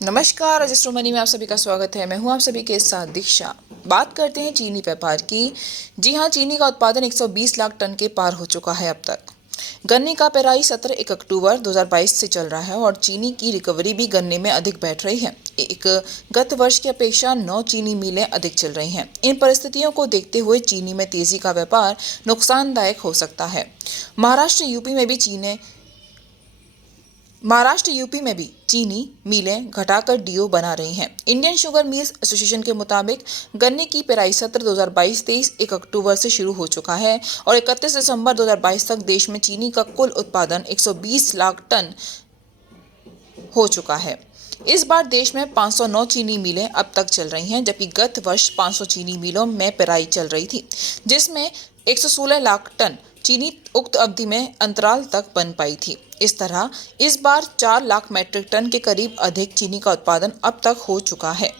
नमस्कार, register money में आप सभी का स्वागत है। मैं हूं आप सभी के साथ दीक्षा। बात करते हैं चीनी व्यापार की। जी हां, चीनी का उत्पादन 120 लाख टन के पार हो चुका है अब तक। गन्ने का पेराई सत्र 1 अक्टूबर 2022 से चल रहा है और चीनी की रिकवरी भी गन्ने में अधिक बैठ रही है। एक गत वर्ष की अपेक्षा 9 चीनी मिलें अधिक चल रही हैं। इन परिस्थितियों को देखते हुए चीनी में तेजी का व्यापार नुकसानदायक हो सकता है। महाराष्ट्र यूपी में भी चीनी मिलें घटाकर डीओ बना रही हैं। इंडियन शुगर मिल्स एसोसिएशन के मुताबिक गन्ने की पेराई सत्र 2022-23 1 अक्टूबर से शुरू हो चुका है और 31 दिसंबर 2022 तक देश में चीनी का कुल उत्पादन 120 लाख टन हो चुका है। इस बार देश में 509 चीनी मिलें अब तक चल रही हैं, जबकि गत वर्ष 500 चीनी मिलों में पेराई चल रही थी, जिसमें 116 लाख टन चीनी उक्त अवधि में अंतराल तक बन पाई थी। इस तरह इस बार 4 लाख मैट्रिक टन के करीब अधिक चीनी का उत्पादन अब तक हो चुका है।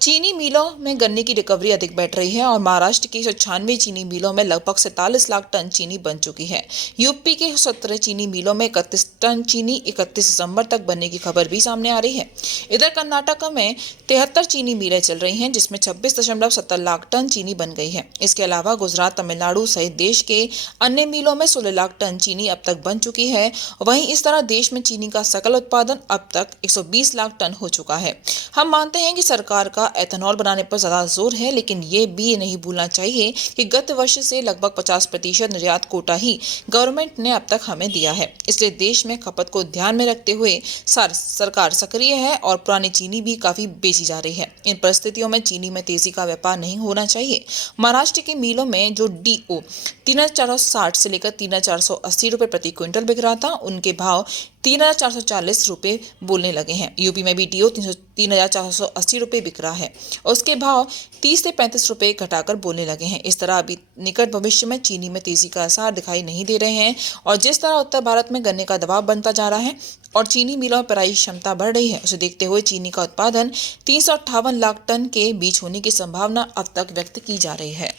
चीनी मिलों में गन्ने की रिकवरी अधिक बैठ रही है और महाराष्ट्र की 196 चीनी मिलों में लगभग 47 लाख टन चीनी बन चुकी है। यूपी के 17 चीनी मिलों में 31 टन चीनी 31 दिसंबर तक बनने की खबर भी सामने आ रही है। इधर कर्नाटक में 73 चीनी मिलें चल रही हैं, जिसमें 26.70 लाख टन चीनी बन गई है। इसके अलावा गुजरात, तमिलनाडु सहित देश के अन्य मिलों में 16 लाख टन चीनी अब तक बन चुकी है। वहीं इस तरह देश में चीनी का सकल उत्पादन अब तक 120 लाख टन हो चुका है। हम मानते हैं कि सरकार का एथेनॉल बनाने पर ज्यादा जोर है, लेकिन ये भी नहीं भूलना चाहिए कि गत वर्ष से लगभग 50% निर्यात कोटा ही गवर्नमेंट ने अब तक हमें दिया है। इसलिए देश में खपत को ध्यान में रखते हुए सरकार सक्रिय है और पुरानी चीनी भी काफी बेची जा रही है। इन परिस्थितियों में चीनी में तेजी का व्यापार नहीं होना चाहिए। महाराष्ट्र की मिलों में जो डीओ 3,460 से लेकर 3,480 रुपए प्रति क्विंटल बिक रहा था, उनके भाव 3,440 रुपए बोलने लगे हैं। यूपी में भी डीओ 3,480 रुपए बिक रहा है और उसके भाव 30 से 35 रुपए घटाकर बोलने लगे हैं। इस तरह अभी निकट भविष्य में चीनी में तेजी का असर दिखाई नहीं दे रहे हैं और जिस तरह उत्तर भारत में गन्ने का दबाव बनता जा रहा है और चीनी मिलों में पेराई क्षमता बढ़ रही है, उसे देखते हुए चीनी का उत्पादन 358 लाख टन के बीच होने की संभावना अब तक व्यक्त की जा रही है।